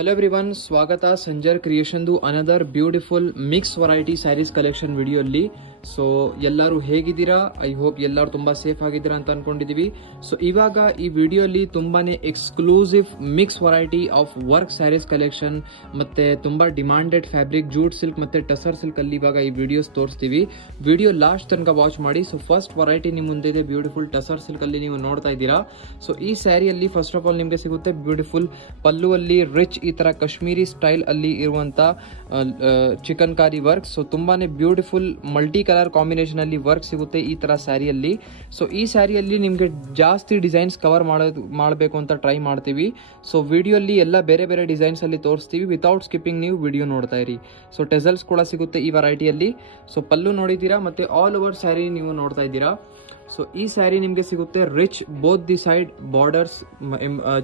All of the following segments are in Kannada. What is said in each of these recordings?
Hello everyone, ಸ್ವಾಗತ ಸಂಜರ್ ಕ್ರಿಯೇಷನ್ದು another beautiful mix variety sarees collection video ಅಲ್ಲಿ. ಸೊ ಎಲ್ಲರೂ ಹೇಗಿದ್ದೀರಾ? ಐ ಹೋಪ್ ಎಲ್ಲರೂ ತುಂಬಾ ಸೇಫ್ ಆಗಿದ್ದೀರಾ ಅಂತ ಅನ್ಕೊಂಡಿದೀವಿ. ಸೊ ಇವಾಗ ಈ ವಿಡಿಯೋ ಅಲ್ಲಿ ತುಂಬಾನೇ exclusive mix variety of work sarees collection ಮತ್ತೆ ತುಂಬಾ ಡಿಮಾಂಡೆಡ್ ಫ್ಯಾಬ್ರಿಕ್ ಜೂಟ್ ಸಿಲ್ಕ್ ಮತ್ತೆ ಟಸರ್ ಸಿಲ್ಕ್ ಅಲ್ಲಿ ಇವಾಗ ಈ ವಿಡಿಯೋಸ್ ತೋರಿಸ್ತೀವಿ. ವಿಡಿಯೋ ಲಾಸ್ಟ್ ತನಕ ವಾಚ್ ಮಾಡಿ. ಸೊ ಫಸ್ಟ್ ವರೈಟಿ ನಿಮ್ ಮುಂದೆ ಇದೆ ಬ್ಯೂಟಿಫುಲ್ ಟಸರ್ ಸಿಲ್ಕ್ ಅಲ್ಲಿ ನೀವು ನೋಡ್ತಾ ಇದ್ದೀರಾ. ಸೊ ಈ ಸ್ಯಾರಿಯಲ್ಲಿ ಫಸ್ಟ್ ಆಫ್ ಆಲ್ ನಿಮಗೆ ಸಿಗುತ್ತೆ ಬ್ಯೂಟಿಫುಲ್ ಪಲ್ಲು ಅಲ್ಲಿ ರಿಚ್ ಈ ತರ ಕಾಶ್ಮೀರಿ ಸ್ಟೈಲ್ ಅಲ್ಲಿ ಇರುವಂತ ಚಿಕನ್ ಕಾರಿ ವರ್ಕ್. ಸೊ ತುಂಬಾನೇ ಬ್ಯೂಟಿಫುಲ್ ಮಲ್ಟಿ ಕಲರ್ ಕಾಂಬಿನೇಷನ್ ಅಲ್ಲಿ ವರ್ಕ್ ಸಿಗುತ್ತೆ ಈ ತರ ಸ್ಯಾರಿಯಲ್ಲಿ. ಸೊ ಈ ಸ್ಯಾರಿಯಲ್ಲಿ ನಿಮ್ಗೆ ಜಾಸ್ತಿ ಡಿಸೈನ್ಸ್ ಕವರ್ ಮಾಡಬೇಕು ಅಂತ ಟ್ರೈ ಮಾಡ್ತೀವಿ. ಸೊ ವಿಡಿಯೋ ಅಲ್ಲಿ ಎಲ್ಲ ಬೇರೆ ಬೇರೆ ಡಿಸೈನ್ಸ್ ಅಲ್ಲಿ ತೋರಿಸ್ತೀವಿ. ವಿತೌಟ್ ಸ್ಕಿಪ್ಪಿಂಗ್ ನೀವು ವಿಡಿಯೋ ನೋಡ್ತಾ ಇರಿ. ಸೊ ಟೆಸಲ್ಸ್ ಕೂಡ ಸಿಗುತ್ತೆ ಈ ವೆರೈಟಿಯಲ್ಲಿ. ಸೊ ಪಲ್ಲು ನೋಡಿದ್ದೀರಾ ಮತ್ತೆ ಆಲ್ ಓವರ್ ಸ್ಯಾರಿ ನೀವು ನೋಡ್ತಾ ಇದ್ದೀರಾ. ಸೊ ಈ ಸ್ಯಾರಿ ನಿಮ್ಗೆ ಸಿಗುತ್ತೆ rich both the side borders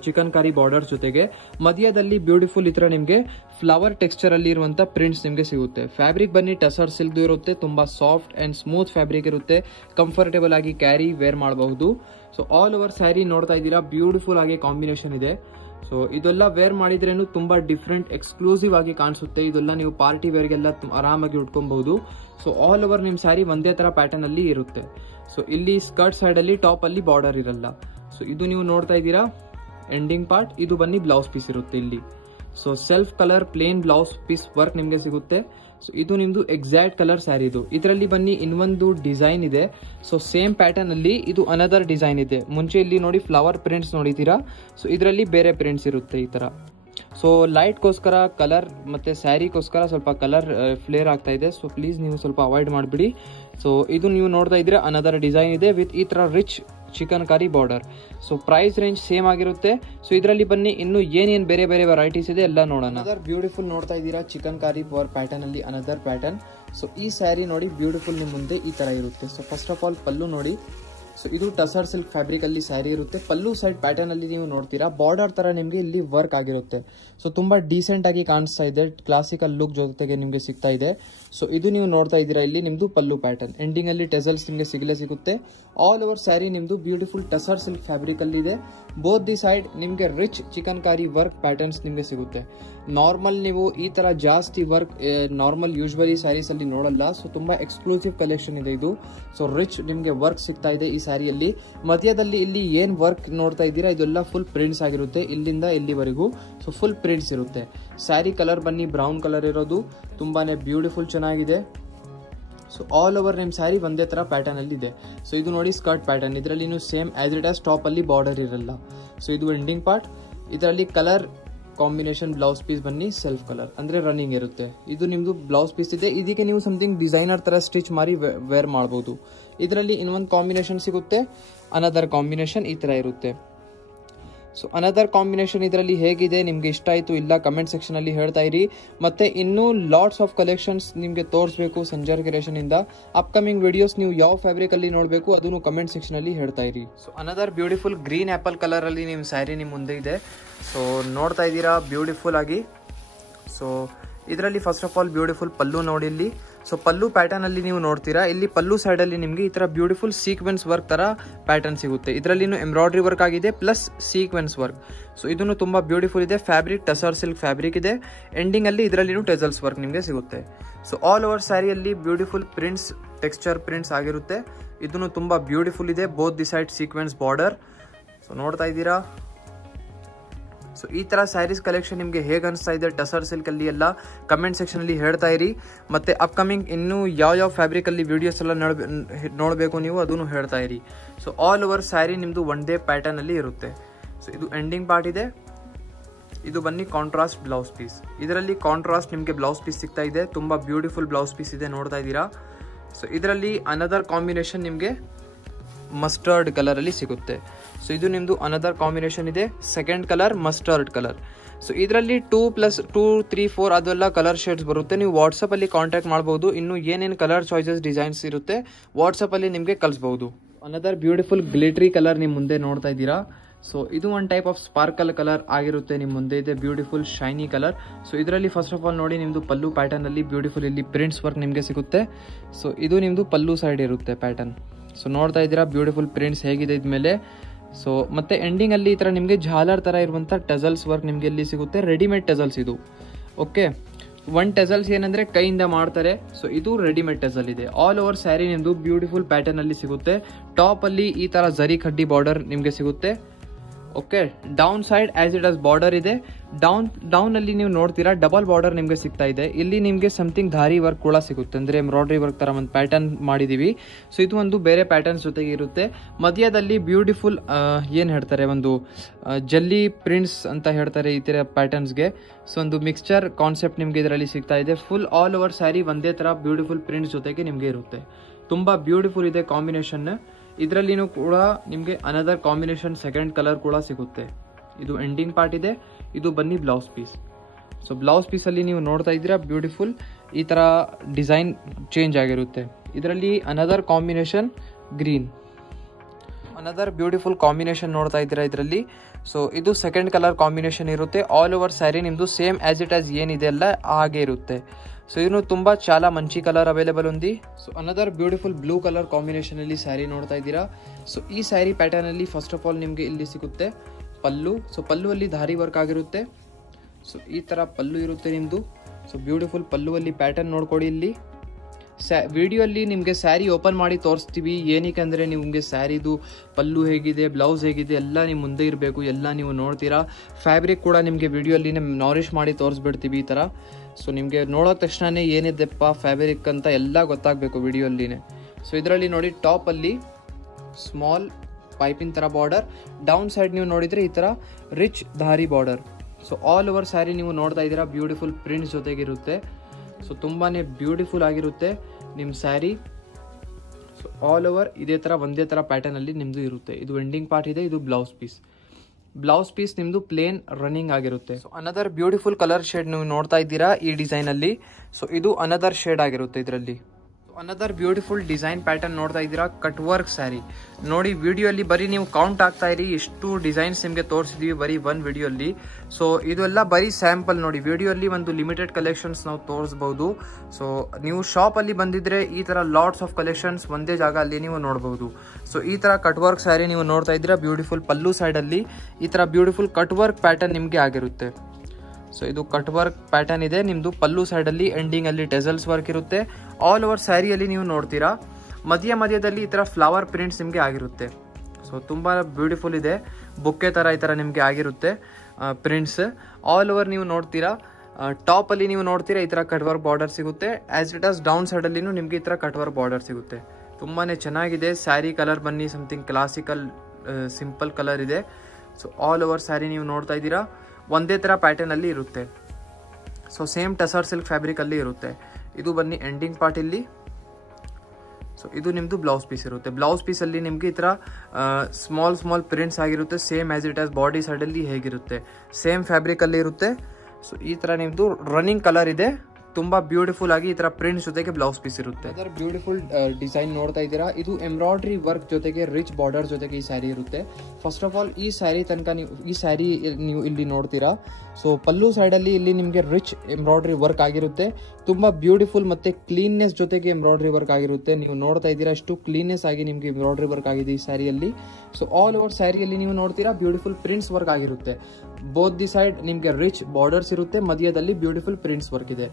chicken ಕಾರಿ ಬಾರ್ಡರ್ಸ್ ಜೊತೆಗೆ ಮಧ್ಯದಲ್ಲಿ ಬ್ಯೂಟಿಫುಲ್ ಈ ತರ ನಿಮ್ಗೆ ಫ್ಲವರ್ ಟೆಕ್ಸ್ಚರ್ ಅಲ್ಲಿ ಇರುವಂತ ಪ್ರಿಂಟ್ಸ್ ನಿಮ್ಗೆ ಸಿಗುತ್ತೆ. ಫ್ಯಾಬ್ರಿಕ್ ಬನ್ನಿ ಟಸರ್ ಸಿಲ್ಕ್ ಇರುತ್ತೆ, ತುಂಬಾ ಸಾಫ್ಟ್ ಅಂಡ್ ಸ್ಮೂತ್ ಫ್ಯಾಬ್ರಿಕ್ ಇರುತ್ತೆ, ಕಂಫರ್ಟೇಬಲ್ ಆಗಿ ಕ್ಯಾರಿ ವೇರ್ ಮಾಡಬಹುದು. ಸೊ ಆಲ್ ಓವರ್ ಸ್ಯಾರಿ ನೋಡ್ತಾ ಇದ್ದೀರಾ ಬ್ಯೂಟಿಫುಲ್ ಆಗಿ ಕಾಂಬಿನೇಷನ್ ಇದೆ. ಸೊ ಇದೆಲ್ಲ ವೇರ್ ಮಾಡಿದ್ರೇನು ತುಂಬಾ ಡಿಫ್ರೆಂಟ್ ಎಕ್ಸ್ಕ್ಲೂಸಿವ್ ಆಗಿ ಕಾಣಿಸುತ್ತೆ. ಇದೆಲ್ಲ ನೀವು ಪಾರ್ಟಿ ವೇರ್ಗೆಲ್ಲ ಆರಾಮಾಗಿ ಉಟ್ಕೊಬಹುದು. ಸೊ ಆಲ್ ಓವರ್ ನಿಮ್ ಸ್ಯಾರಿ ಒಂದೇ ತರ ಪ್ಯಾಟರ್ನ್ ಅಲ್ಲಿ ಇರುತ್ತೆ. ಸೊ ಇಲ್ಲಿ ಸ್ಕರ್ಟ್ ಸೈಡ್ ಅಲ್ಲಿ ಟಾಪ್ ಅಲ್ಲಿ ಬಾರ್ಡರ್ ಇರಲ್ಲ. ಸೊ ಇದು ನೀವು ನೋಡ್ತಾ ಇದ್ದೀರಾ ಎಂಡಿಂಗ್ ಪಾರ್ಟ್. ಇದು ಬನ್ನಿ ಬ್ಲೌಸ್ ಪೀಸ್ ಇರುತ್ತೆ ಇಲ್ಲಿ. So self colour plain blouse piece work ನಿಮ್ಗೆ ಸಿಗುತ್ತೆ. ಸೊ ಇದು ನಿಮ್ದು ಎಕ್ಸಾಕ್ಟ್ ಕಲರ್ ಸ್ಯಾರಿ. ಇದು ಇದರಲ್ಲಿ ಬನ್ನಿ ಇನ್ನೊಂದು ಡಿಸೈನ್ ಇದೆ. ಸೊ ಸೇಮ್ ಪ್ಯಾಟರ್ನ್ ಅಲ್ಲಿ ಇದು ಅನದರ್ ಡಿಸೈನ್ ಇದೆ. ಮುಂಚೆ ಇಲ್ಲಿ ನೋಡಿ ಫ್ಲವರ್ ಪ್ರಿಂಟ್ಸ್ ನೋಡಿದ್ದೀರಾ. ಸೊ ಇದರಲ್ಲಿ ಬೇರೆ ಪ್ರಿಂಟ್ಸ್ ಇರುತ್ತೆ ಈ ತರ. ಸೊ ಲೈಟ್ಗೋಸ್ಕರ ಕಲರ್ ಮತ್ತೆ ಸ್ಯಾರಿಗೋಸ್ಕರ ಸ್ವಲ್ಪ ಕಲರ್ ಫ್ಲೇರ್ ಆಗ್ತಾ ಇದೆ. ಸೊ ಪ್ಲೀಸ್ ನೀವು ಸ್ವಲ್ಪ ಅವಾಯ್ಡ್ ಮಾಡಿಬಿಡಿ. ಸೊ ಇದು ನೀವು ನೋಡ್ತಾ ಇದ್ರೆ ಅನದರ್ ಡಿಸೈನ್ ಇದೆ ವಿತ್ ಈ ತರ rich chicken curry border. So price range same ಆಗಿರುತ್ತೆ. ಸೊ ಇದರಲ್ಲಿ ಬನ್ನಿ ಇನ್ನು ಏನೇನು ಬೇರೆ ಬೇರೆ ವೆರೈಟೀಸ್ ಇದೆ ಎಲ್ಲ ನೋಡೋಣ. ಅನದರ್ ಬ್ಯೂಟಿಫುಲ್ ನೋಡ್ತಾ ಇದ್ದೀರಾ ಚಿಕನ್ ಕಾರಿ ಪ್ಯಾಟರ್ನ್ ಅಲ್ಲಿ ಅನದರ್ ಪ್ಯಾಟರ್ನ್. ಸೊ ಈ ಸ್ಯಾರಿ ನೋಡಿ ಬ್ಯೂಟಿಫುಲ್ ನಿಮ್ ಮುಂದೆ ಈ ತರ ಇರುತ್ತೆ. ಸೊ ಫಸ್ಟ್ ಆಫ್ ಆಲ್ ಪಲ್ಲು ನೋಡಿ. ಸೊ ಇದು ಟಸರ್ ಸಿಲ್ಕ್ ಫ್ಯಾಬ್ರಿಕ್ ಅಲ್ಲಿ ಸ್ಯಾರಿ ಇರುತ್ತೆ. ಪಲ್ಲು ಸೈಡ್ ಪ್ಯಾಟರ್ನ್ ಅಲ್ಲಿ ನೀವು ನೋಡ್ತೀರಾ ಬಾರ್ಡರ್ ತರ ನಿಮ್ಗೆ ಇಲ್ಲಿ ವರ್ಕ್ ಆಗಿರುತ್ತೆ. ಸೊ ತುಂಬಾ ಡೀಸೆಂಟ್ ಆಗಿ ಕಾಣಿಸ್ತಾ ಇದೆ, ಕ್ಲಾಸಿಕಲ್ ಲುಕ್ ಜೊತೆಗೆ ನಿಮ್ಗೆ ಸಿಗ್ತಾ ಇದೆ. ಸೊ ಇದು ನೀವು ನೋಡ್ತಾ ಇದ್ದೀರಾ ಇಲ್ಲಿ ನಿಮ್ದು ಪಲ್ಲು ಪ್ಯಾಟರ್ನ್. ಎಂಡಿಂಗ್ ಅಲ್ಲಿ ಟೆಸಲ್ಸ್ ನಿಮ್ಗೆ ಸಿಗುತ್ತೆ. ಆಲ್ ಓವರ್ ಸ್ಯಾರಿ ನಿಮ್ದು ಬ್ಯೂಟಿಫುಲ್ ಟಸರ್ ಸಿಲ್ಕ್ ಫ್ಯಾಬ್ರಿಕ್ ಅಲ್ಲಿ ಇದೆ. ಬೋತ್ ದಿ ಸೈಡ್ ನಿಮ್ಗೆ ರಿಚ್ ಚಿಕನ್ ಕಾರಿ ವರ್ಕ್ ಪ್ಯಾಟರ್ನ್ಸ್ ನಿಮ್ಗೆ ಸಿಗುತ್ತೆ. ನಾರ್ಮಲ್ ನೀವು ಈ ತರ ಜಾಸ್ತಿ ವರ್ಕ್ ನಾರ್ಮಲ್ ಯೂಶುವಲಿ ಸ್ಯಾರೀಸ್ ಅಲ್ಲಿ ನೋಡಲ್ಲ. ಸೊ ತುಂಬಾ ಎಕ್ಸ್ಕ್ಲೂಸಿವ್ ಕಲೆಕ್ಷನ್ ಇದೆ ಇದು. ಸೊ ರಿಚ್ ನಿಮ್ಗೆ ವರ್ಕ್ ಸಿಗ್ತಾ ಇದೆ ಈ ಸ್ಯಾರಿಯಲ್ಲಿ. ಮಧ್ಯದಲ್ಲಿ ಇಲ್ಲಿ ಏನ್ ವರ್ಕ್ ನೋಡ್ತಾ ಇದ್ದೀರಾ ಇದೆಲ್ಲ ಫುಲ್ ಪ್ರಿಂಟ್ಸ್ ಆಗಿರುತ್ತೆ ಇಲ್ಲಿಂದ ಇಲ್ಲಿವರೆಗೂ. ಸೊ ಫುಲ್ ಪ್ರಿಂಟ್ಸ್ ಇರುತ್ತೆ. ಸ್ಯಾರಿ ಕಲರ್ ಬನ್ನಿ ಬ್ರೌನ್ ಕಲರ್ ಇರೋದು ತುಂಬಾನೇ ಬ್ಯೂಟಿಫುಲ್ ಚೆನ್ನಾಗಿದೆ. ಸೊ ಆಲ್ ಓವರ್ ನಿಮ್ ಸ್ಯಾರಿ ಒಂದೇ ತರ ಪ್ಯಾಟರ್ನ್ ಅಲ್ಲಿ ಇದೆ. ಸೊ ಇದು ನೋಡಿ ಸ್ಕರ್ಟ್ ಪ್ಯಾಟರ್ನ್. ಇದರಲ್ಲಿ same as it as top ಅಲ್ಲಿ ಬಾರ್ಡರ್ ಇರಲ್ಲ. ಸೊ ಇದು ಎಂಡಿಂಗ್ ಪಾರ್ಟ್. ಇದರಲ್ಲಿ ಕಲರ್ ಕಾಂಬಿನೇಷನ್ ಬ್ಲೌಸ್ ಪೀಸ್ ಬನ್ನಿ ಸೆಲ್ಫ್ ಕಲರ್ ಅಂದ್ರೆ ರನ್ನಿಂಗ್ ಇರುತ್ತೆ. ಇದು ನಿಮ್ದು ಬ್ಲೌಸ್ ಪೀಸ್ ಇದೆ. ಇದಕ್ಕೆ ನೀವು ಸಮಥಿಂಗ್ ಡಿಸೈನರ್ ತರ ಸ್ಟಿಚ್ ಮಾಡಿ ವೇರ್ ಮಾಡಬಹುದು. ಇದರಲ್ಲಿ ಇನ್ನೊಂದು ಕಾಂಬಿನೇಷನ್ ಸಿಗುತ್ತೆ, ಅನದರ್ ಕಾಂಬಿನೇಷನ್ ಈ ತರ ಇರುತ್ತೆ. ಸೊ ಅನದರ್ ಕಾಂಬಿನೇಷನ್ ಇದರಲ್ಲಿ ಹೇಗಿದೆ ನಿಮ್ಗೆ ಇಷ್ಟ ಆಯ್ತು ಇಲ್ಲ ಕಮೆಂಟ್ ಸೆಕ್ಷನ್ ಅಲ್ಲಿ ಹೇಳ್ತಾ ಇರಿ. ಮತ್ತೆ ಇನ್ನೂ ಲಾಟ್ಸ್ ಆಫ್ ಕಲೆಕ್ಷನ್ಸ್ ನಿಮ್ಗೆ ತೋರಿಸಬೇಕು ಸಂಜರ್ ಕ್ರಿಯೇಷನ್ ಇಂದ. ಅಪ್ಕಮಿಂಗ್ ವಿಡಿಯೋಸ್ ನೀವು ಯಾವ ಫ್ಯಾಬ್ರಿಕ್ ಅಲ್ಲಿ ನೋಡಬೇಕು ಅದನ್ನು ಕಮೆಂಟ್ ಸೆಕ್ಷನ್ ಅಲ್ಲಿ ಹೇಳ್ತಾ ಇರಿ. So another beautiful green apple colour ಅಲ್ಲಿ ನಿಮ್ ಸ್ಯಾರಿ ನಿಮ್ ಮುಂದೆ ಇದೆ. ಸೊ ನೋಡ್ತಾ ಇದ್ದೀರಾ ಬ್ಯೂಟಿಫುಲ್ ಆಗಿ. ಸೊ ಇದರಲ್ಲಿ ಫಸ್ಟ್ ಆಫ್ ಆಲ್ ಬ್ಯೂಟಿಫುಲ್ ಪಲ್ಲು ನೋಡಿ ಇಲ್ಲಿ. ಸೊ ಪಲ್ಲು ಪ್ಯಾಟರ್ನ್ ಅಲ್ಲಿ ನೀವು ನೋಡ್ತೀರಾ ಇಲ್ಲಿ ಪಲ್ಲು ಸೈಡ್ ಅಲ್ಲಿ ನಿಮ್ಗೆ ಈ ತರ ಬ್ಯೂಟಿಫುಲ್ ಸೀಕ್ವೆನ್ಸ್ ವರ್ಕ್ ತರ ಪ್ಯಾಟರ್ನ್ ಸಿಗುತ್ತೆ. ಇದರಲ್ಲಿ ಎಂಬ್ರಾಯ್ಡ್ರಿ ವರ್ಕ್ ಆಗಿದೆ ಪ್ಲಸ್ ಸೀಕ್ವೆನ್ಸ್ ವರ್ಕ್. ಸೊ ಇದನ್ನು ತುಂಬಾ ಬ್ಯೂಟಿಫುಲ್ ಇದೆ. ಫ್ಯಾಬ್ರಿಕ್ ಟಸರ್ ಸಿಲ್ಕ್ ಫ್ಯಾಬ್ರಿಕ್ ಇದೆ. ಎಂಡಿಂಗ್ ಅಲ್ಲಿ ಇದರಲ್ಲಿ ಟೆಸಲ್ಸ್ ವರ್ಕ್ ನಿಮ್ಗೆ ಸಿಗುತ್ತೆ. ಸೊ ಆಲ್ ಓವರ್ ಸ್ಯಾರಿಯಲ್ಲಿ ಬ್ಯೂಟಿಫುಲ್ ಪ್ರಿಂಟ್ಸ್ ಟೆಕ್ಸ್ಚರ್ ಪ್ರಿಂಟ್ಸ್ ಆಗಿರುತ್ತೆ. ಇದನ್ನು ತುಂಬಾ ಬ್ಯೂಟಿಫುಲ್ ಇದೆ. Both the side sequence border. So ನೋಡ್ತಾ ಇದ್ದೀರಾ. ಸೊ ಈ ತರ ಸ್ಯಾರೀಸ್ ಕಲೆಕ್ಷನ್ ನಿಮ್ಗೆ ಹೇಗೆ ಅನಿಸ್ತಾ ಇದೆ ಟಸರ್ ಸಿಲ್ಕ್ ಅಲ್ಲಿ ಎಲ್ಲ ಕಮೆಂಟ್ ಸೆಕ್ಷನ್ ಅಲ್ಲಿ ಹೇಳ್ತಾ ಇರಿ. ಮತ್ತೆ ಅಪ್ಕಮಿಂಗ್ ಇನ್ನು ಯಾವ ಫ್ಯಾಬ್ರಿಕ್ ಅಲ್ಲಿ ವಿಡಿಯೋಸ್ ಎಲ್ಲ ನೋಡಬೇಕು ನೀವು ಅದನ್ನು ಹೇಳ್ತಾ ಇರಿ. ಸೊ ಆಲ್ ಓವರ್ ಸ್ಯಾರಿ ನಿಮ್ದು ಒನ್ ಡೇ ಪ್ಯಾಟರ್ನ್ ಅಲ್ಲಿ ಇರುತ್ತೆ. ಸೊ ಇದು ಎಂಡಿಂಗ್ ಪಾರ್ಟ್ ಇದೆ. ಇದು ಬನ್ನಿ ಕಾಂಟ್ರಾಸ್ಟ್ ಬ್ಲೌಸ್ ಪೀಸ್. ಇದರಲ್ಲಿ ಕಾಂಟ್ರಾಸ್ಟ್ ನಿಮ್ಗೆ ಬ್ಲೌಸ್ ಪೀಸ್ ಸಿಗ್ತಾ ಇದೆ. ತುಂಬಾ ಬ್ಯೂಟಿಫುಲ್ ಬ್ಲೌಸ್ ಪೀಸ್ ಇದೆ ನೋಡ್ತಾ ಇದ್ದೀರಾ. ಸೊ ಇದರಲ್ಲಿ ಅನದರ್ ಕಾಂಬಿನೇಷನ್ ನಿಮ್ಗೆ ಮಸ್ಟರ್ಡ್ ಕಲರ್ ಅಲ್ಲಿ ಸಿಗುತ್ತೆ. ಸೊ ಇದು ನಿಮ್ದು ಅನದರ್ ಕಾಂಬಿನೇಷನ್ ಇದೆ. Second colour mustard colour. So ಇದರಲ್ಲಿ 2+2 3 4 ಅದೆಲ್ಲ ಕಲರ್ ಶೇಡ್ಸ್ ಬರುತ್ತೆ. ನೀವು ವಾಟ್ಸಪ್ ಅಲ್ಲಿ ಕಾಂಟ್ಯಾಕ್ಟ್ ಮಾಡಬಹುದು. ಇನ್ನು ಏನೇನು ಕಲರ್ ಚಾಯ್ಸಸ್ ಡಿಸೈನ್ಸ್ ಇರುತ್ತೆ ವಾಟ್ಸಪ್ ಅಲ್ಲಿ ನಿಮ್ಗೆ ಕಳಿಸಬಹುದು. ಅನದರ್ ಬ್ಯೂಟಿಫುಲ್ ಗ್ಲಿಟರಿ ಕಲರ್ ನಿಮ್ ಮುಂದೆ ನೋಡ್ತಾ ಇದ್ದೀರಾ. ಸೊ ಇದು ಒಂದು ಟೈಪ್ ಆಫ್ ಸ್ಪಾರ್ಕಲ್ ಕಲರ್ ಆಗಿರುತ್ತೆ ನಿಮ್ ಮುಂದೆ ಇದೆ. Beautiful shiny colour. ಸೊ ಇದರಲ್ಲಿ ಫಸ್ಟ್ ಆಫ್ ಆಲ್ ನೋಡಿ ನಿಮ್ದು ಪಲ್ಲು ಪ್ಯಾಟರ್ನ್ ಅಲ್ಲಿ ಬ್ಯೂಟಿಫುಲ್ ಇಲ್ಲಿ ಪ್ರಿಂಟ್ಸ್ ವರ್ಕ್ ನಿಮ್ಗೆ ಸಿಗುತ್ತೆ. ಸೊ ಇದು ನಿಮ್ದು ಪಲ್ಲು ಸೈಡ್ ಇರುತ್ತೆ ಪ್ಯಾಟರ್ನ್. ಸೊ ನೋಡ್ತಾ ಇದ್ದೀರಾ ಬ್ಯೂಟಿಫುಲ್ ಪ್ರಿಂಟ್ಸ್ ಹೇಗಿದೆ ಇದ್ಮೇಲೆ. ಸೊ ಮತ್ತೆ ಎಂಡಿಂಗ್ ಅಲ್ಲಿ ಈ ತರ ನಿಮಗೆ ಜಾಲರ್ ತರ ಇರುವಂತ ಟೆಸಲ್ಸ್ ವರ್ಕ್ ನಿಮಗೆ ಇಲ್ಲಿ ಸಿಗುತ್ತೆ. ರೆಡಿಮೇಡ್ ಟೆಸಲ್ಸ್ ಇದು. ಓಕೆ, ಒನ್ ಟೆಸಲ್ಸ್ ಏನಂದ್ರೆ ಕೈಯಿಂದ ಮಾಡ್ತಾರೆ. ಸೊ ಇದು ರೆಡಿಮೇಡ್ ಟೆಸಲ್ ಇದೆ. ಆಲ್ ಓವರ್ ಸ್ಯಾರಿ ನಿಮ್ದು ಬ್ಯೂಟಿಫುಲ್ ಪ್ಯಾಟರ್ನ್ ಅಲ್ಲಿ ಸಿಗುತ್ತೆ. ಟಾಪ್ ಅಲ್ಲಿ ಈ ತರ ಜರಿ ಕಡ್ಡಿ ಬಾರ್ಡರ್ ನಿಮ್ಗೆ ಸಿಗುತ್ತೆ. Okay, down side as it as border ಇದೆ. ಡೌನ್ ಅಲ್ಲಿ ನೀವು ನೋಡ್ತೀರಾ ಡಬಲ್ ಬಾರ್ಡರ್ ನಿಮ್ಗೆ ಸಿಗ್ತಾ ಇದೆ. ಇಲ್ಲಿ ನಿಮ್ಗೆ ಸಮಥಿಂಗ್ ಧಾರಿ ವರ್ಕ್ ಕೂಡ ಸಿಗುತ್ತೆ, ಅಂದ್ರೆ ಎಂಬ್ರಾಯ್ಡ್ರಿ ವರ್ಕ್ ತರ ಒಂದು ಪ್ಯಾಟರ್ನ್ ಮಾಡಿದೀವಿ. ಸೊ ಇದು ಒಂದು ಬೇರೆ ಪ್ಯಾಟರ್ನ್ಸ್ ಜೊತೆಗೆ ಇರುತ್ತೆ. ಮಧ್ಯದಲ್ಲಿ ಬ್ಯೂಟಿಫುಲ್ ಏನ್ ಹೇಳ್ತಾರೆ, ಒಂದು ಜಲ್ಲಿ ಪ್ರಿಂಟ್ಸ್ ಅಂತ ಹೇಳ್ತಾರೆ ಈ ತರ ಪ್ಯಾಟರ್ನ್ಸ್ಗೆ. ಸೊ ಒಂದು ಮಿಕ್ಸ್ಚರ್ ಕಾನ್ಸೆಪ್ಟ್ ನಿಮ್ಗೆ ಇದರಲ್ಲಿ ಸಿಗ್ತಾ ಇದೆ. ಫುಲ್ ಆಲ್ ಓವರ್ ಸ್ಯಾರಿ ಒಂದೇ ತರ ಬ್ಯೂಟಿಫುಲ್ ಪ್ರಿಂಟ್ಸ್ ಜೊತೆಗೆ ನಿಮ್ಗೆ ಇರುತ್ತೆ. ತುಂಬಾ ಬ್ಯೂಟಿಫುಲ್ ಇದೆ ಕಾಂಬಿನೇಷನ್. ಇದರಲ್ಲಿನೂ ಕೂಡ ನಿಮಗೆ ಅನದರ್ ಕಾಂಬಿನೇಷನ್ ಸೆಕೆಂಡ್ ಕಲರ್ ಕೂಡ ಸಿಗುತ್ತೆ. ಇದು ಎಂಡಿಂಗ್ ಪಾರ್ಟ್ ಇದೆ. ಇದು ಬನ್ನಿ blouse piece. So blouse piece ಅಲ್ಲಿ ನೀವು ನೋಡ್ತಾ ಇದ್ದೀರಾ ಬ್ಯೂಟಿಫುಲ್ ಈ ತರ ಡಿಸೈನ್ ಚೇಂಜ್ ಆಗಿರುತ್ತೆ. ಇದರಲ್ಲಿ another combination green, another beautiful combination ನೋಡ್ತಾ ಇದ್ದೀರಾ ಇದರಲ್ಲಿ. ಸೊ ಇದು ಸೆಕೆಂಡ್ ಕಲರ್ ಕಾಂಬಿನೇಷನ್ ಇರುತ್ತೆ. ಆಲ್ ಓವರ್ ಸ್ಯಾರಿ ನಿಮ್ದು ಸೇಮ್ ಆಸ್ ಇಟ್ ಆಸ್ ಏನಿದೆ ಅಲ್ಲ ಹಾಗೆ ಇರುತ್ತೆ. ಸೊ ಇನ್ನು ತುಂಬಾ ಚಾಲ ಮಂಚಿ ಕಲರ್ ಅವೈಲೇಬಲ್ ఉంది. So another beautiful blue colour combination ಅಲ್ಲಿ ಸ್ಯಾರಿ ನೋಡ್ತಾ ಇದ್ದೀರಾ. ಸೊ ಈ ಸ್ಯಾರಿ ಪ್ಯಾಟರ್ನ್ ಅಲ್ಲಿ ಫಸ್ಟ್ ಆಫ್ ಆಲ್ ನಿಮ್ಗೆ ಇಲ್ಲಿ ಸಿಗುತ್ತೆ ಪಲ್ಲು. ಸೊ ಪಲ್ಲು ಅಲ್ಲಿ ಧಾರಿ ವರ್ಕ್ ಆಗಿರುತ್ತೆ. ಸೊ ಈ ತರ ಪಲ್ಲು ಇರುತ್ತೆ ನಿಮ್ದು. ಸೊ ಬ್ಯೂಟಿಫುಲ್ ಪಲ್ಲು ಅಲ್ಲಿ ಪ್ಯಾಟರ್ನ್ ನೋಡ್ಕೊಡಿ. ಇಲ್ಲಿ ವಿಡಿಯೋ ಅಲ್ಲಿ ನಿಮಗೆ ಸ್ಯಾರಿ ಓಪನ್ ಮಾಡಿ ತೋರಿಸ್ತೀವಿ. ಏನಕ್ಕೆ ಅಂದರೆ ನಿಮಗೆ ಸ್ಯಾರಿದು ಪಲ್ಲು ಹೇಗಿದೆ, ಬ್ಲೌಸ್ ಹೇಗಿದೆ ಎಲ್ಲ ನಿಮ್ಮ ಮುಂದೆ ಇರಬೇಕು, ಎಲ್ಲ ನೀವು ನೋಡ್ತೀರಾ. ಫ್ಯಾಬ್ರಿಕ್ ಕೂಡ ನಿಮಗೆ ವಿಡಿಯೋ ಅಲ್ಲಿ ನಾರಿಶ್ ಮಾಡಿ ತೋರಿಸ್ಬಿಡ್ತೀವಿ ಈ ಥರ. ಸೊ ನಿಮಗೆ ನೋಡೋ ತಕ್ಷಣನೇ ಏನಿದೆಪ್ಪ ಫ್ಯಾಬ್ರಿಕ್ ಅಂತ ಎಲ್ಲ ಗೊತ್ತಾಗಬೇಕು ವಿಡಿಯೋ ಅಲ್ಲಿನೇ. ಸೊ ಇದರಲ್ಲಿ ನೋಡಿ ಟಾಪ್ ಅಲ್ಲಿ ಸ್ಮಾಲ್ ಪೈಪಿನ ಥರ ಬಾರ್ಡರ್, ಡೌನ್ ಸೈಡ್ ನೀವು ನೋಡಿದರೆ ಈ ಥರ ರಿಚ್ ಧಾರಿ border. So all over saree ನೀವು ನೋಡ್ತಾ ಇದ್ದೀರಾ ಬ್ಯೂಟಿಫುಲ್ ಪ್ರಿಂಟ್ಸ್ ಜೊತೆಗಿರುತ್ತೆ. ಸೊ ತುಂಬಾ ಬ್ಯೂಟಿಫುಲ್ ಆಗಿರುತ್ತೆ ನಿಮ್ಮ ಸ್ಯಾರಿ. ಸೊ ಆಲ್ ಓವರ್ ಇದೇ ಥರ ಒಂದೇ ಥರ ಪ್ಯಾಟರ್ನ್ ಅಲ್ಲಿ ನಿಮ್ಮದು ಇರುತ್ತೆ. ಇದು ಎಂಡಿಂಗ್ ಪಾರ್ಟ್ ಇದೆ. ಇದು ಬ್ಲೌಸ್ ಪೀಸ್. ಬ್ಲೌಸ್ ಪೀಸ್ ನಿಮ್ಮದು ಪ್ಲೇನ್ ರನ್ನಿಂಗ್ ಆಗಿರುತ್ತೆ. So another beautiful colour shade ನೀವು ನೋಡ್ತಾ ಇದ್ದೀರಾ ಈ ಡಿಸೈನ್ ಅಲ್ಲಿ. ಸೊ ಇದು ಅನದರ್ ಶೇಡ್ ಆಗಿರುತ್ತೆ ಇದರಲ್ಲಿ. ಅನದರ್ ಬ್ಯೂಟಿಫುಲ್ ಡಿಸೈನ್ ಪ್ಯಾಟರ್ನ್ ನೋಡ್ತಾ ಇದ್ದೀರಾ, ಕಟ್ ವರ್ಕ್ ಸ್ಯಾರಿ. ನೋಡಿ ವಿಡಿಯೋ ಅಲ್ಲಿ ಬರೀ ನೀವು ಕೌಂಟ್ ಆಗ್ತಾ ಇರಿ ಎಷ್ಟು ಡಿಸೈನ್ಸ್ ನಿಮಗೆ ತೋರಿಸಿದೀವಿ ಬರೀ ಒನ್ ವಿಡಿಯೋ ಅಲ್ಲಿ. ಸೊ ಇದೆಲ್ಲ ಬರೀ ಸ್ಯಾಂಪಲ್ ನೋಡಿ. ವಿಡಿಯೋ ಅಲ್ಲಿ ಒಂದು ಲಿಮಿಟೆಡ್ ಕಲೆಕ್ಷನ್ಸ್ ನಾವು ತೋರಿಸಬಹುದು. ಸೊ ನೀವು ಶಾಪ್ ಅಲ್ಲಿ ಬಂದಿದ್ರೆ ಈ ತರ ಲಾಟ್ಸ್ ಆಫ್ ಕಲೆಕ್ಷನ್ಸ್ ಒಂದೇ ಜಾಗ ಅಲ್ಲಿ ನೀವು ನೋಡಬಹುದು. ಸೊ ಈ ತರ ಕಟ್ ವರ್ಕ್ ಸ್ಯಾರಿ ನೀವು ನೋಡ್ತಾ ಇದ್ದೀರಾ. ಬ್ಯೂಟಿಫುಲ್ ಪಲ್ಲು ಸೈಡ್ ಅಲ್ಲಿ ಈ ತರ ಬ್ಯೂಟಿಫುಲ್ ಕಟ್ ವರ್ಕ್ ಪ್ಯಾಟರ್ನ್ ನಿಮ್ಗೆ ಆಗಿರುತ್ತೆ. ಸೊ ಇದು ಕಟ್ ವರ್ಕ್ ಪ್ಯಾಟರ್ನ್ ಇದೆ ನಿಮ್ದು. ಪಲ್ಲು ಸೈಡ್ ಅಲ್ಲಿ ಎಂಡಿಂಗ್ ಅಲ್ಲಿ ಟೆಸಲ್ಸ್ ವರ್ಕ್ ಇರುತ್ತೆ. ಆಲ್ ಓವರ್ ಸ್ಯಾರಿಯಲ್ಲಿ ನೀವು ನೋಡ್ತೀರಾ ಮಧ್ಯದಲ್ಲಿ ಈ ತರ ಫ್ಲವರ್ ಪ್ರಿಂಟ್ಸ್ ನಿಮಗೆ ಆಗಿರುತ್ತೆ. ಸೊ ತುಂಬಾ ಬ್ಯೂಟಿಫುಲ್ ಇದೆ. ಬೊಕ್ಕೆ ತರ ಈ ತರ ನಿಮಗೆ ಆಗಿರುತ್ತೆ ಪ್ರಿಂಟ್ಸ್. ಆಲ್ ಓವರ್ ನೀವು ನೋಡ್ತೀರಾ. ಟಾಪ್ ಅಲ್ಲಿ ನೀವು ನೋಡ್ತೀರಾ ಈ ತರ ಕಟ್ ವರ್ಕ್ ಬಾರ್ಡರ್ ಸಿಗುತ್ತೆ. As it as down side ಅಲ್ಲಿ ನಿಮ್ಗೆ ಈ ತರ ಕಟ್ ವರ್ಕ್ ಬಾರ್ಡರ್ ಸಿಗುತ್ತೆ. ತುಂಬಾನೇ ಚೆನ್ನಾಗಿದೆ ಸ್ಯಾರಿ. ಕಲರ್ ಬನ್ನಿ ಸಮಥಿಂಗ್ ಕ್ಲಾಸಿಕಲ್ ಸಿಂಪಲ್ ಕಲರ್ ಇದೆ. ಸೊ ಆಲ್ ಓವರ್ ಸ್ಯಾರಿ ನೀವು ನೋಡ್ತಾ ಇದ್ದೀರಾ ಒಂದೇ ಥರ ಪ್ಯಾಟರ್ನ್ ಅಲ್ಲಿ ಇರುತ್ತೆ. So same tussar silk fabric ಅಲ್ಲಿ ಇರುತ್ತೆ. ಇದು ಬನ್ನಿ ಎಂಡಿಂಗ್ ಪಾರ್ಟ್ ಇಲ್ಲಿ. ಸೊ ಇದು ನಿಮ್ಮದು ಬ್ಲೌಸ್ ಪೀಸ್ ಇರುತ್ತೆ. ಬ್ಲೌಸ್ ಪೀಸ್ ಅಲ್ಲಿ ನಿಮಗೆ ಈ ಥರ ಸ್ಮಾಲ್ ಪ್ರಿಂಟ್ಸ್ ಆಗಿರುತ್ತೆ. Same as it as body side ಅಲ್ಲಿ ಹೇಗಿರುತ್ತೆ ಸೇಮ್ ಫ್ಯಾಬ್ರಿಕ್ ಅಲ್ಲಿ ಇರುತ್ತೆ. ಸೊ ಈ ಥರ ನಿಮ್ಮದು ರನ್ನಿಂಗ್ ಕಲರ್ ಇದೆ. ತುಂಬಾ ಬ್ಯೂಟಿಫುಲ್ ಆಗಿ ಈ ತರ ಪ್ರಿಂಟ್ಸ್ ಜೊತೆಗೆ ಬ್ಲೌಸ್ ಪೀಸ್ ಇರುತ್ತೆ. ಅದರ ಬ್ಯೂಟಿಫುಲ್ ಡಿಸೈನ್ ನೋಡ್ತಾ ಇದ್ದೀರಾ. ಇದು ಎಂಬ್ರಾಯ್ಡ್ರಿ ವರ್ಕ್ ಜೊತೆಗೆ ರಿಚ್ ಬಾರ್ಡರ್ ಜೊತೆಗೆ ಈ ಸ್ಯಾರಿ ಇರುತ್ತೆ. ಫಸ್ಟ್ ಆಫ್ ಆಲ್ ಈ ಸ್ಯಾರಿ ತನಕ ನೀವು ಇಲ್ಲಿ ನೋಡ್ತೀರಾ. ಸೊ ಪಲ್ಲು ಸೈಡ್ ಅಲ್ಲಿ ಇಲ್ಲಿ ನಿಮಗೆ ರಿಚ್ ಎಂಬ್ರಾಯ್ಡ್ರಿ ವರ್ಕ್ ಆಗಿರುತ್ತೆ. ತುಂಬಾ ಬ್ಯೂಟಿಫುಲ್ ಮತ್ತೆ ಕ್ಲೀನ್ನೆಸ್ ಜೊತೆಗೆ ಎಂಬ್ರಾಯ್ಡ್ರಿ ವರ್ಕ್ ಆಗಿರುತ್ತೆ. ನೀವು ನೋಡ್ತಾ ಇದ್ದೀರಾ ಎಷ್ಟು ಕ್ಲೀನ್ನೆಸ್ ಆಗಿ ನಿಮಗೆ ಎಂಬ್ರಾಯ್ಡ್ರಿ ವರ್ಕ್ ಆಗಿದೆ ಈ ಸ್ಯಾರಿಯಲ್ಲಿ. ಸೊ ಆಲ್ ಓವರ್ ಸ್ಯಾರಿಯಲ್ಲಿ ನೀವು ನೋಡ್ತೀರಾ ಬ್ಯೂಟಿಫುಲ್ ಪ್ರಿಂಟ್ಸ್ ವರ್ಕ್ ಆಗಿರುತ್ತೆ. ಬೋತ್ ದಿ ಸೈಡ್ ನಿಮಗೆ ರಿಚ್ ಬಾರ್ಡರ್ಸ್ ಇರುತ್ತೆ. ಮಧ್ಯದಲ್ಲಿ ಬ್ಯೂಟಿಫುಲ್ ಪ್ರಿಂಟ್ಸ್ ವರ್ಕ್ ಇದೆ.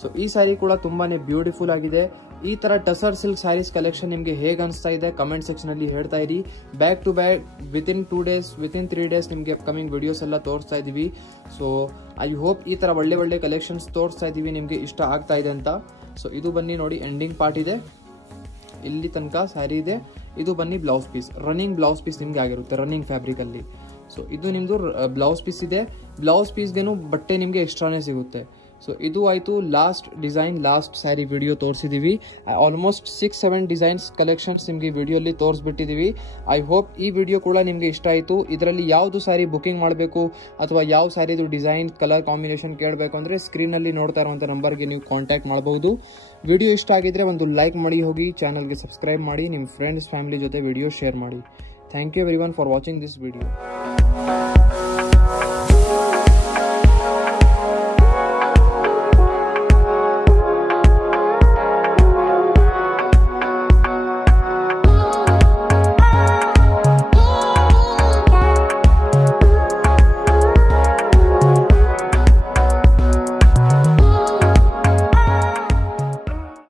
ಸೊ ಈ ಸ್ಯಾರಿ ಕೂಡ ತುಂಬಾನೇ ಬ್ಯೂಟಿಫುಲ್ ಆಗಿದೆ. ಈ ತರ ಟಸರ್ ಸಿಲ್ಕ್ ಸ್ಯಾರೀಸ್ ಕಲೆಕ್ಷನ್ ನಿಮಗೆ ಹೇಗೆ ಅನಿಸ್ತಾ ಇದೆ ಕಮೆಂಟ್ ಸೆಕ್ಷನ್ ಅಲ್ಲಿ ಹೇಳ್ತಾ ಇರಿ. Back to back within 2 days within 3 days ನಿಮಗೆ ಅಪ್ಕಮಿಂಗ್ ವಿಡಿಯೋಸ್ ಎಲ್ಲ ತೋರಿಸ್ತಾ ಇದೀವಿ. ಸೊ ಐ ಹೋಪ್ ಈ ತರ ಒಳ್ಳೆ ಕಲೆಕ್ಷನ್ಸ್ ತೋರಿಸ್ತಾ ಇದೀವಿ ನಿಮಗೆ ಇಷ್ಟ ಆಗ್ತಾ ಇದೆ ಅಂತ. ಸೊ ಇದು ಬನ್ನಿ ನೋಡಿ ಎಂಡಿಂಗ್ ಪಾರ್ಟ್ ಇದೆ. ಇಲ್ಲಿ ತನಕ ಸ್ಯಾರಿ ಇದೆ. ಇದು ಬನ್ನಿ blouse piece. Running blouse piece ನಿಮ್ಗೆ ಆಗಿರುತ್ತೆ ರನ್ನಿಂಗ್ ಫ್ಯಾಬ್ರಿಕ್ ಅಲ್ಲಿ. ಸೊ ಇದು ನಿಮ್ದು ಬ್ಲೌಸ್ ಪೀಸ್ ಇದೆ. ಬ್ಲೌಸ್ ಪೀಸ್ಗೆನು ಬಟ್ಟೆ ನಿಮಗೆ ಎಕ್ಸ್ಟ್ರಾನೇ ಸಿಗುತ್ತೆ. ಸೊ ಇದು ಆಯಿತು last design. Last saree video ತೋರಿಸಿದ್ದೀವಿ. ಆಲ್ಮೋಸ್ಟ್ 6-7 ಡಿಸೈನ್ಸ್ ಕಲೆಕ್ಷನ್ಸ್ ನಿಮಗೆ ವಿಡಿಯೋಲಿ ತೋರಿಸ್ಬಿಟ್ಟಿದ್ದೀವಿ. ಐ ಹೋಪ್ ಈ ವಿಡಿಯೋ ಕೂಡ ನಿಮಗೆ ಇಷ್ಟ ಆಯಿತು. ಇದರಲ್ಲಿ ಯಾವುದು ಸ್ಯಾರಿ ಬುಕಿಂಗ್ ಮಾಡಬೇಕು ಅಥವಾ ಯಾವ ಸ್ಯಾರಿದು ಡಿಸೈನ್ ಕಲರ್ ಕಾಂಬಿನೇಷನ್ ಕೇಳಬೇಕು ಅಂದರೆ ಸ್ಕ್ರೀನಲ್ಲಿ ನೋಡ್ತಾ ಇರುವಂಥ ನಂಬರ್ಗೆ ನೀವು ಕಾಂಟ್ಯಾಕ್ಟ್ ಮಾಡಬಹುದು. ವಿಡಿಯೋ ಇಷ್ಟ ಆಗಿದ್ರೆ ಒಂದು ಲೈಕ್ ಮಾಡಿ ಹೋಗಿ, ಚಾನಲ್ಗೆ ಸಬ್ಸ್ಕ್ರೈಬ್ ಮಾಡಿ, ನಿಮ್ಮ ಫ್ರೆಂಡ್ಸ್ ಫ್ಯಾಮಿಲಿ ಜೊತೆ ವಿಡಿಯೋ ಶೇರ್ ಮಾಡಿ. Thank you everyone for watching this video.